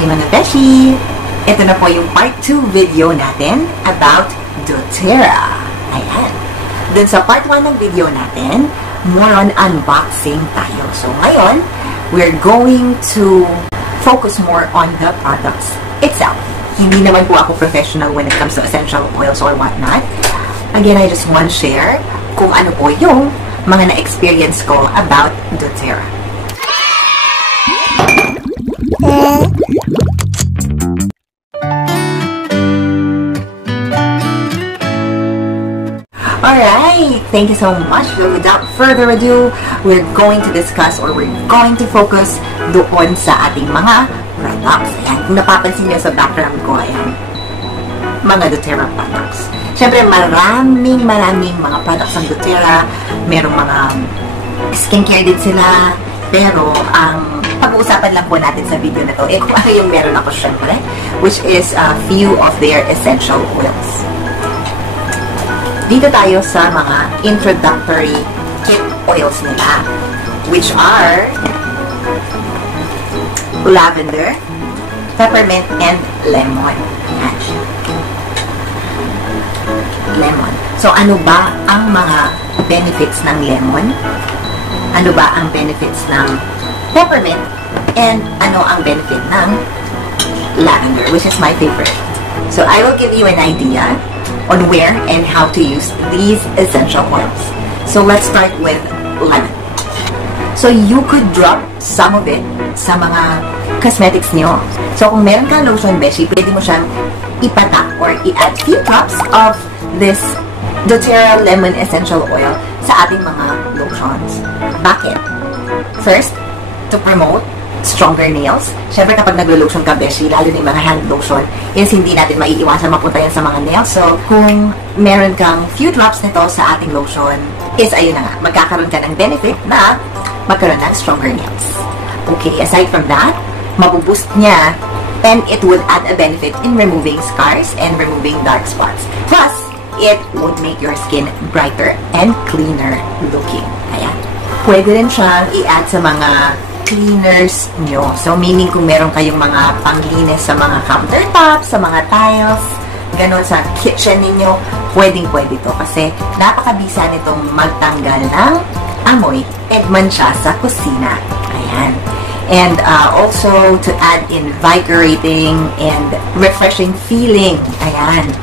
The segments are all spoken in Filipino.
Hi mga beshi! Ito na po yung part 2 video natin about Doterra. Ayan. Dun sa part 1 ng video natin, more on unboxing tayo. So ngayon, we're going to focus more on the products itself. Hindi naman po ako professional when it comes to essential oils or whatnot. Again, I just want to share kung ano po yung mga na-experience ko about Doterra. Alright, thank you so much. So without further ado, we're going to discuss or we're going to focus doon sa ating mga products. Ayan, kung napapansin niyo sa background ko, ayan, mga Doterra products. Siyempre, maraming mga products ng Doterra. Merong mga skincare din sila. Pero, ang pag-uusapan lang po natin sa video na to, kung ano yung meron ako syempre, which is a few of their essential oils. Dito tayo sa mga introductory kit oils nila, which are lavender, peppermint, and lemon. Lemon. So, ano ba ang mga benefits ng lemon? Ano ba ang benefits ng peppermint? And ano ang benefit ng lavender, which is my favorite. So, I will give you an idea on where and how to use these essential oils. So, let's start with lemon. So, you could drop some of it sa mga cosmetics niyo. So, kung meron kang lotion, beshi, pwede mo siyang ipatak or i-add few drops of this Doterra Lemon Essential Oil sa ating mga lotions. Bakit? First, to promote stronger nails. Siyempre, kapag naglo-lotion ka, beshi, lalo na yung mga hand lotion, is hindi natin maiiwasan mapunta yan sa mga nails. So, kung meron kang few drops nito sa ating lotion, is ayun na nga, magkakaroon ka ng benefit na magkaroon ng stronger nails. Okay, aside from that, mabuboost niya, and it would add a benefit in removing scars and removing dark spots. Plus, it would make your skin brighter and cleaner looking. Ayan. Pwede rin siyang i-add sa mga cleaners nyo. So, meaning kung meron kayong mga panglinis sa mga countertops, sa mga tiles, ganon sa kitchen ninyo, pwedeng-pwede to kasi napakabisa nitong magtanggal ng amoy. Edman siya sa kusina. Ayan. And also to add invigorating and refreshing feeling. Ayan.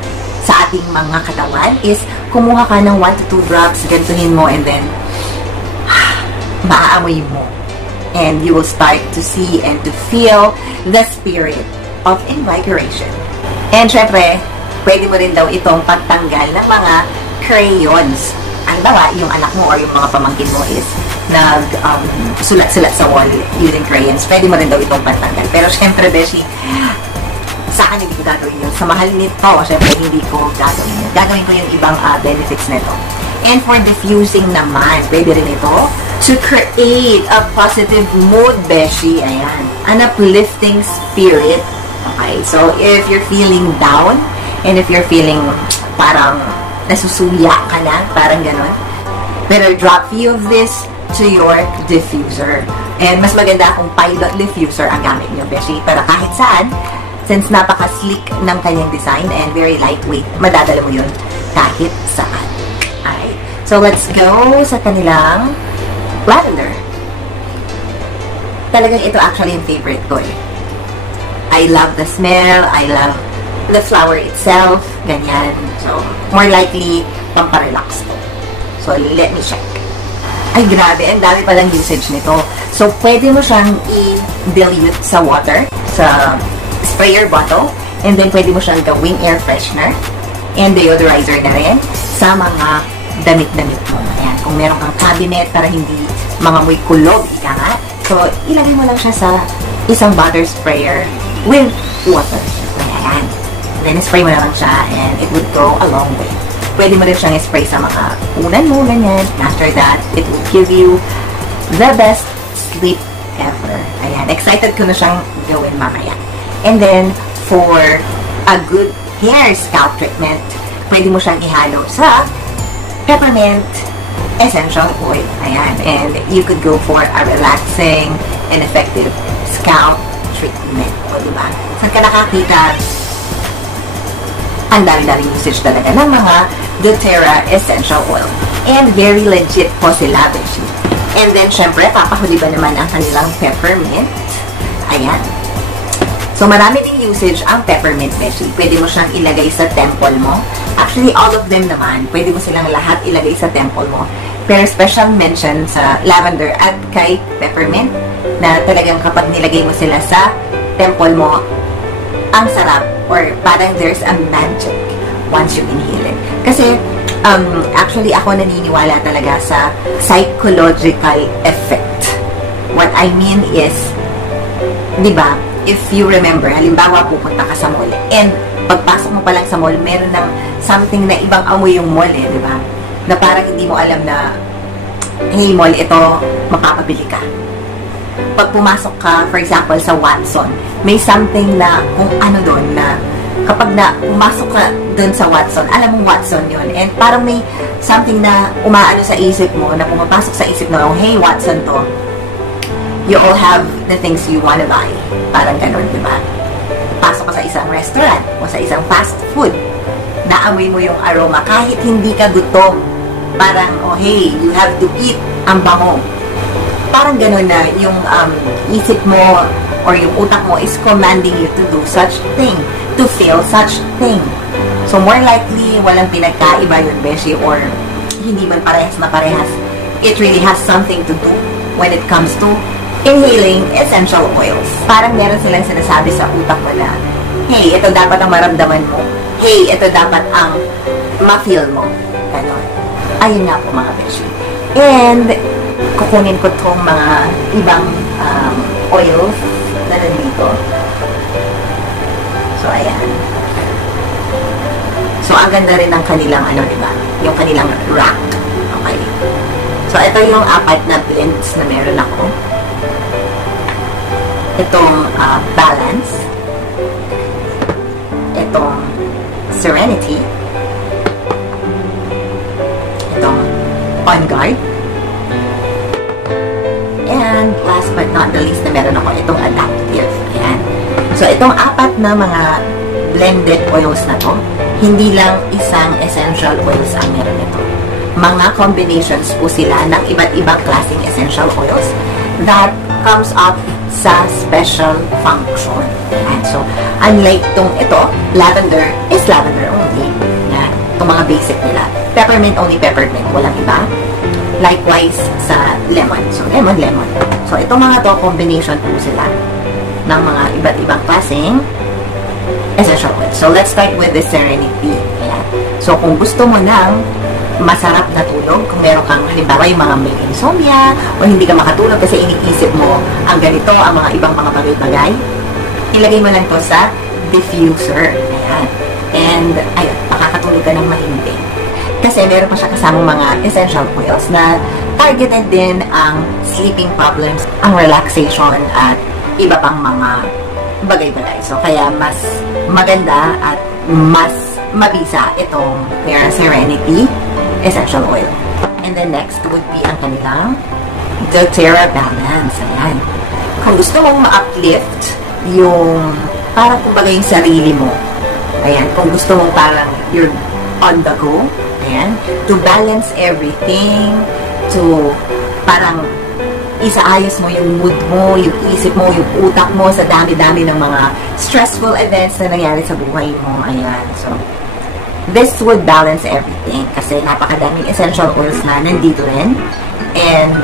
Sa ating mga katawan is kumuha ka ng 1 to 2 drops, gantuhin mo, and then maaamoy mo. And you will start to see and to feel the spirit of invigoration. And syempre, pwede mo rin daw itong pagtanggal ng mga crayons. Ang bawa, yung anak mo or yung mga pamangkin mo is nag-sulat-sulat sa wall using crayons. Pwede mo rin daw itong pagtanggal. Pero syempre, beshi, sa akin hindi ko gagawin yun. Sa mahal nito, syempre hindi ko gagawin yun. Gagawin ko yung ibang benefits nito. And for diffusing naman, pwede rin ito to create a positive mood, beshi. Ayan. An uplifting spirit. Okay. So, if you're feeling down, and if you're feeling parang nasusuya ka na, parang ganon, better drop few of this to your diffuser. And mas maganda kung pilot diffuser ang gamit nyo, beshi. Para kahit saan, since napaka-sleek ng kanyang design and very lightweight, madadala mo yun kahit saan. Alright. So, let's go sa kanilang lavender. Talagang ito actually yung favorite ko eh. I love the smell. I love the flower itself. Ganyan. So, more likely, pamparelax to. So, let me check. Ay, grabe. Ang dami palang usage nito. So, pwede mo siyang i-dilute sa water, sa sprayer bottle, and then pwede mo siyang gawing air freshener and deodorizer na rin sa mga damit-damit mo. Ayan. Kung meron kang cabinet para hindi mga muy kulog, ika nga. So, ilagay mo lang siya sa isang butter sprayer with water. Ayan. Then, spray mo naman siya and it would go a long way. Pwede mo rin siyang spray sa mga unan mo, ganyan. After that, it will give you the best sleep ever. Ayan. Excited ko na siyang gawin mamaya. And then, for a good hair scalp treatment, pwede mo siyang ihalo sa peppermint essential oil. Ayan. And you could go for a relaxing and effective scalp treatment di ba? Saan ka nakakita? Ang dami-daming usage talaga ng mga Doterra essential oil. And very legit po sila, beshi. And then, syempre, papahuli ba naman ang kanilang peppermint? Ayan. So, marami ding usage ang peppermint, beshi. Pwede mo siyang ilagay sa temple mo. Actually, all of them naman, pwede mo silang lahat ilagay sa temple mo. Pero special mention sa lavender at kay peppermint na talagang kapag nilagay mo sila sa temple mo, ang sarap or parang there's a magic once you inhale it. Kasi, actually, ako naniniwala talaga sa psychological effect. What I mean is, di ba, if you remember, halimbawa pupunta ka sa mall, and pagpasok mo pa lang sa mall, meron ng something na ibang amoy yung mall, di ba? Na parang hindi mo alam na, hey mall, ito, mapapabili ka. Pag pumasok ka, for example, sa Watson, may something na, kung ano doon, na kapag na pumasok ka doon sa Watson, alam mong Watson yun, and parang may something na umaano sa isip mo, na pumapasok sa isip mo, hey, Watson to. You all have the things you wanna buy. Parang ganun, di ba? Pasok ka sa isang restaurant o sa isang fast food, naamoy mo yung aroma kahit hindi ka gutom. Parang, oh hey, you have to eat, ang bango. Parang ganun na yung isip mo or yung utak mo is commanding you to do such thing, to feel such thing. So more likely, walang pinagkaiba yun, beshi, or hindi man parehas na parehas. It really has something to do when it comes to inhaling essential oils. Parang meron silang sinasabi sa utak mo na, hey, ito dapat ang maramdaman mo. Hey, ito dapat ang ma-feel mo. Ganon. Ayun nga po mga beshi. And, kukunin ko tong mga ibang oils na nandito. So, ayan. So, ang ganda rin ng kanilang, diba? Yung kanilang rack. Okay. So, ito yung 4 na blends na meron ako. Itong balance, itong serenity, itong on guard, and last but not the least na meron ako itong adaptive. Ayan. So itong 4 na mga blended oils na to, hindi lang isang essential oils ang meron ito. Mga combinations po sila ng iba't ibang klaseng essential oils that comes up sa special function. And so, unlike ito, lavender is lavender only. Yan. Itong mga basic nila. Peppermint only peppermint. Walang iba. Likewise sa lemon. So, lemon. So, itong mga to, combination po sila ng mga iba't ibang klaseng essential oil. So, let's start with the serenity. Ayan. So, kung gusto mo ng masarap na tulog, kung meron kang halimbawa yung mga may insomnia o hindi ka makatulog kasi iniisip mo ang ganito, ang mga ibang mga bagay-bagay, ilagay mo lang to sa diffuser. Ayan. And, ayun, makakatulog ka ng mahimbing. Kasi meron pa siya kasamang mga essential oils na targeted din ang sleeping problems, ang relaxation at iba pang mga bagay-bagay. So, kaya mas maganda at mas mabisa itong Serenity essential oil. And then next would be ang kanilang Doterra balance. Ayan. Kung gusto mong ma-uplift yung parang kumbaga yung sarili mo. Ayan. Kung gusto mong parang you're on the go. Ayan. To balance everything. To parang isaayos mo yung mood mo, yung isip mo, yung utak mo sa dami-dami ng mga stressful events na nangyari sa buhay mo. Ayan. So, this would balance everything kasi napakadaming essential oils na nandito rin. And,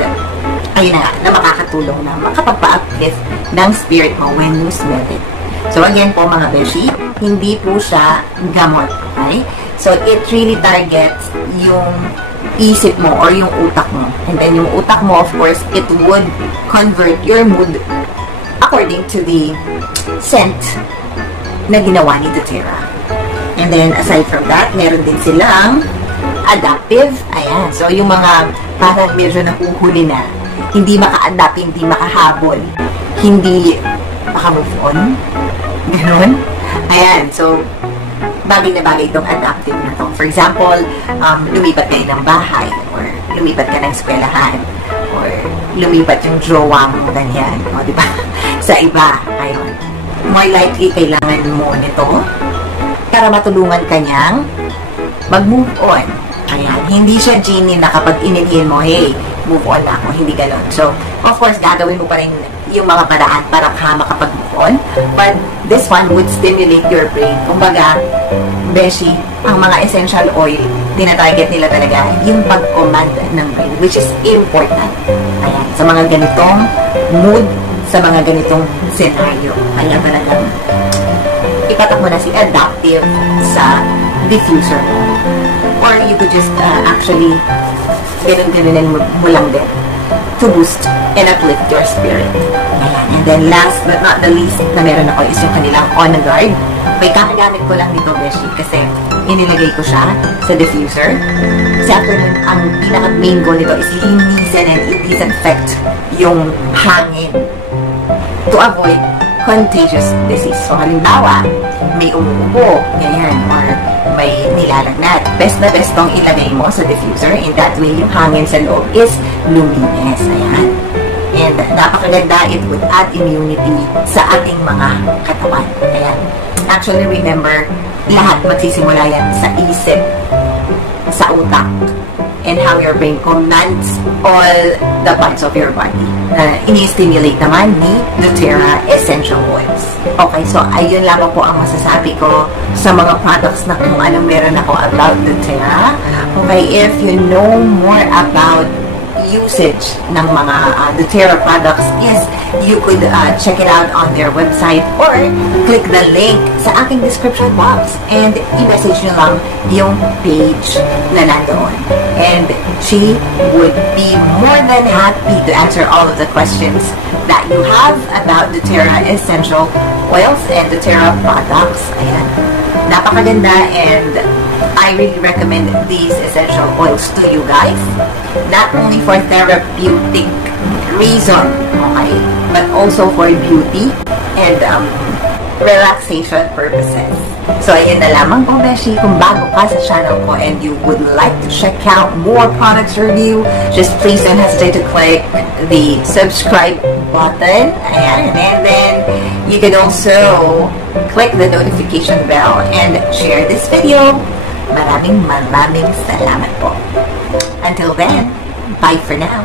ayun na nga, na makakatulong na makapagpa-uplift ng spirit mo when you smell it. So, again po mga beshi, hindi po siya gamot. Okay? So, it really targets yung isip mo or yung utak mo. And then, yung utak mo, of course, it would convert your mood according to the scent na ginawa ni Doterra. And then, aside from that, meron din silang adaptive. Ayan. So, yung mga parang medyo nahuhuli na, hindi maka-adapt, hindi makahabol, hindi maka-move on. Ganon. Ayan. So, bagay na bagay itong adaptive na to. For example, lumipat kayo ng bahay, or lumipat ka ng eskwelahan, or lumipat yung jowa mo, ganyan. O, diba? Sa iba. Ayun. more likely kailangan mo nito para matulungan kanyang mag-move on. Ayan. Hindi siya genie na kapag inilhin mo, hey, move on na ako. Hindi ganon. So, of course, gagawin mo pa rin yung mga paraan para ka makapag-move on. But this one would stimulate your brain. Kumbaga, beshi, ang mga essential oil, tinatarget nila talaga yung pag-command ng brain, which is important. Ayan. Sa mga ganitong mood, sa mga ganitong scenario. Kaya talagang ipatak mo na si adaptive sa diffuser mo. Or you could just actually ganun-ganunin mo lang din to boost and uplift your spirit. Ayan. And then last but not the least na meron ako is yung kanilang On Guard. May kakagamit ko lang dito, beshi, kasi inilagay ko siya sa diffuser. Kasi actually, ang pinaka-main goal nito is linisin and disinfect yung hangin to avoid contagious disease. So, halimbawa, may umuubo, ganyan, or may nilalagnat. Best na best tong ilagay mo sa diffuser. In that way, yung hangin sa loob is luminis. Ayan. And napakaganda, it would add immunity sa ating mga katawan. Ayan. Actually, remember, lahat magsisimula yan sa isip, sa utak, and how your brain commands all the parts of your body. Ini-stimulate naman ni Doterra Essential Oils. Okay, so ayun lamang po ang masasabi ko sa mga products na kung anong meron ako about Doterra. Okay, if you know more about usage ng mga Doterra products, yes, you could check it out on their website or click the link sa aking description box and i-message nyo lang yung page na nandoon. And she would be more than happy to answer all of the questions that you have about Doterra Essential Oils and Doterra products. Ayan. Napakaganda, and I really recommend these essential oils to you guys. Not only for therapeutic reason, okay, but also for beauty and relaxation purposes. So, ayun na lamang po, beshi. Kung bago ka sa channel ko and you would like to check out more products review, just please don't hesitate to click the subscribe button. Ayan. And then, you can also click the notification bell and share this video. Maraming salamat po. Until then, bye for now.